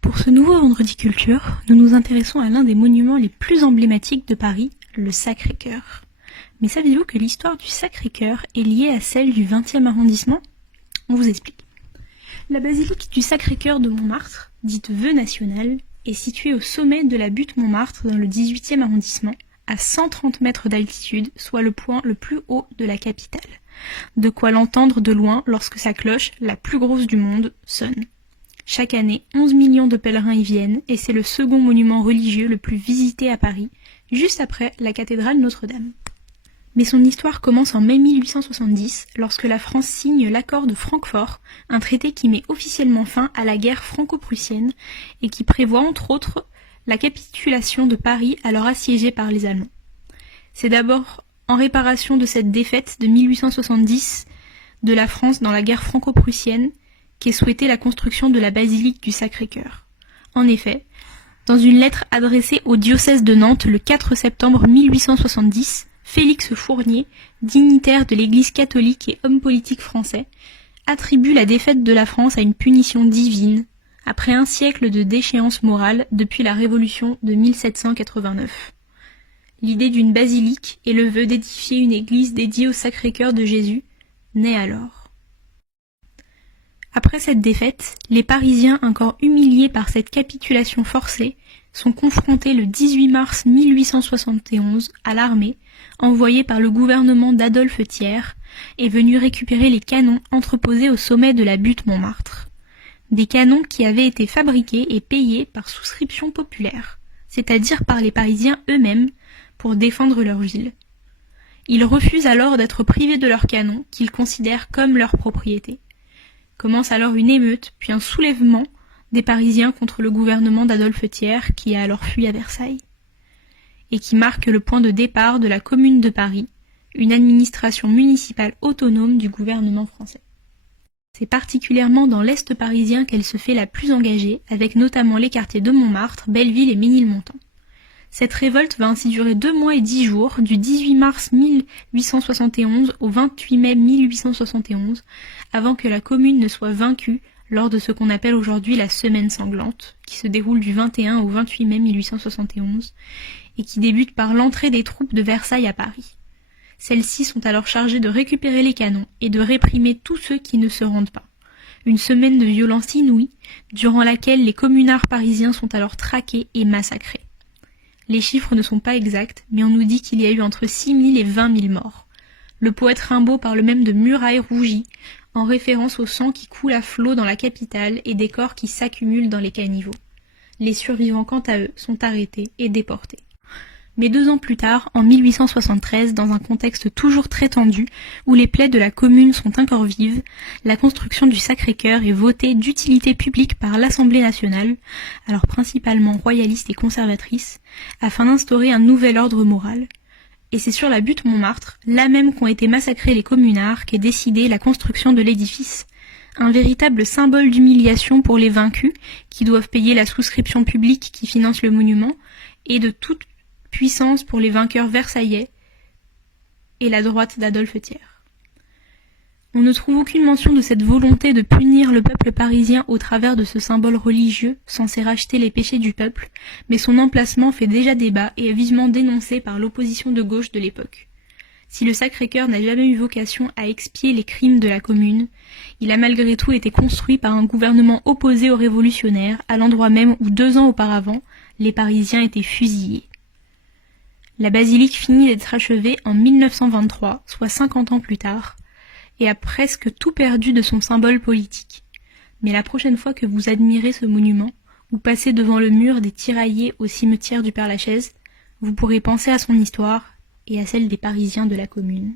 Pour ce nouveau Vendredi Culture, nous nous intéressons à l'un des monuments les plus emblématiques de Paris, le Sacré-Cœur. Mais savez-vous que l'histoire du Sacré-Cœur est liée à celle du 20e arrondissement ? On vous explique. La basilique du Sacré-Cœur de Montmartre, dite Vœu national, est située au sommet de la butte Montmartre dans le 18e arrondissement, à 130 mètres d'altitude, soit le point le plus haut de la capitale. De quoi l'entendre de loin lorsque sa cloche, la plus grosse du monde, sonne. Chaque année, 11 millions de pèlerins y viennent et c'est le second monument religieux le plus visité à Paris, juste après la cathédrale Notre-Dame. Mais son histoire commence en mai 1870, lorsque la France signe l'accord de Francfort, un traité qui met officiellement fin à la guerre franco-prussienne et qui prévoit entre autres la capitulation de Paris alors assiégée par les Allemands. C'est d'abord en réparation de cette défaite de 1870 de la France dans la guerre franco-prussienne qu'est souhaitée la construction de la basilique du Sacré-Cœur. En effet, dans une lettre adressée au diocèse de Nantes le 4 septembre 1870, Félix Fournier, dignitaire de l'Église catholique et homme politique français, attribue la défaite de la France à une punition divine, après un siècle de déchéance morale depuis la Révolution de 1789. L'idée d'une basilique et le vœu d'édifier une église dédiée au Sacré-Cœur de Jésus naît alors. Après cette défaite, les Parisiens, encore humiliés par cette capitulation forcée, sont confrontés le 18 mars 1871 à l'armée, envoyée par le gouvernement d'Adolphe Thiers, et venue récupérer les canons entreposés au sommet de la butte Montmartre. Des canons qui avaient été fabriqués et payés par souscription populaire, c'est-à-dire par les Parisiens eux-mêmes, pour défendre leur ville. Ils refusent alors d'être privés de leurs canons, qu'ils considèrent comme leur propriété. Commence alors une émeute, puis un soulèvement des Parisiens contre le gouvernement d'Adolphe Thiers qui a alors fui à Versailles, et qui marque le point de départ de la Commune de Paris, une administration municipale autonome du gouvernement français. C'est particulièrement dans l'Est parisien qu'elle se fait la plus engagée, avec notamment les quartiers de Montmartre, Belleville et Ménilmontant. Cette révolte va ainsi durer 2 mois et 10 jours, du 18 mars 1871 au 28 mai 1871, avant que la commune ne soit vaincue lors de ce qu'on appelle aujourd'hui la Semaine sanglante, qui se déroule du 21 au 28 mai 1871, et qui débute par l'entrée des troupes de Versailles à Paris. Celles-ci sont alors chargées de récupérer les canons et de réprimer tous ceux qui ne se rendent pas. Une semaine de violence inouïe, durant laquelle les communards parisiens sont alors traqués et massacrés. Les chiffres ne sont pas exacts, mais on nous dit qu'il y a eu entre 6 000 et 20 000 morts. Le poète Rimbaud parle même de murailles rougies, en référence au sang qui coule à flot dans la capitale et des corps qui s'accumulent dans les caniveaux. Les survivants, quant à eux, sont arrêtés et déportés. Mais 2 ans plus tard, en 1873, dans un contexte toujours très tendu, où les plaies de la commune sont encore vives, la construction du Sacré-Cœur est votée d'utilité publique par l'Assemblée nationale, alors principalement royaliste et conservatrice, afin d'instaurer un nouvel ordre moral. Et c'est sur la butte Montmartre, là même qu'ont été massacrés les communards, qu'est décidée la construction de l'édifice. Un véritable symbole d'humiliation pour les vaincus, qui doivent payer la souscription publique qui finance le monument, et de toute puissance pour les vainqueurs versaillais et la droite d'Adolphe Thiers. On ne trouve aucune mention de cette volonté de punir le peuple parisien au travers de ce symbole religieux censé racheter les péchés du peuple, mais son emplacement fait déjà débat et est vivement dénoncé par l'opposition de gauche de l'époque. Si le Sacré-Cœur n'a jamais eu vocation à expier les crimes de la Commune, il a malgré tout été construit par un gouvernement opposé aux révolutionnaires, à l'endroit même où 2 ans auparavant, les Parisiens étaient fusillés. La basilique finit d'être achevée en 1923, soit 50 ans plus tard, et a presque tout perdu de son symbole politique. Mais la prochaine fois que vous admirez ce monument, ou passez devant le mur des tiraillés au cimetière du Père-Lachaise, vous pourrez penser à son histoire et à celle des Parisiens de la Commune.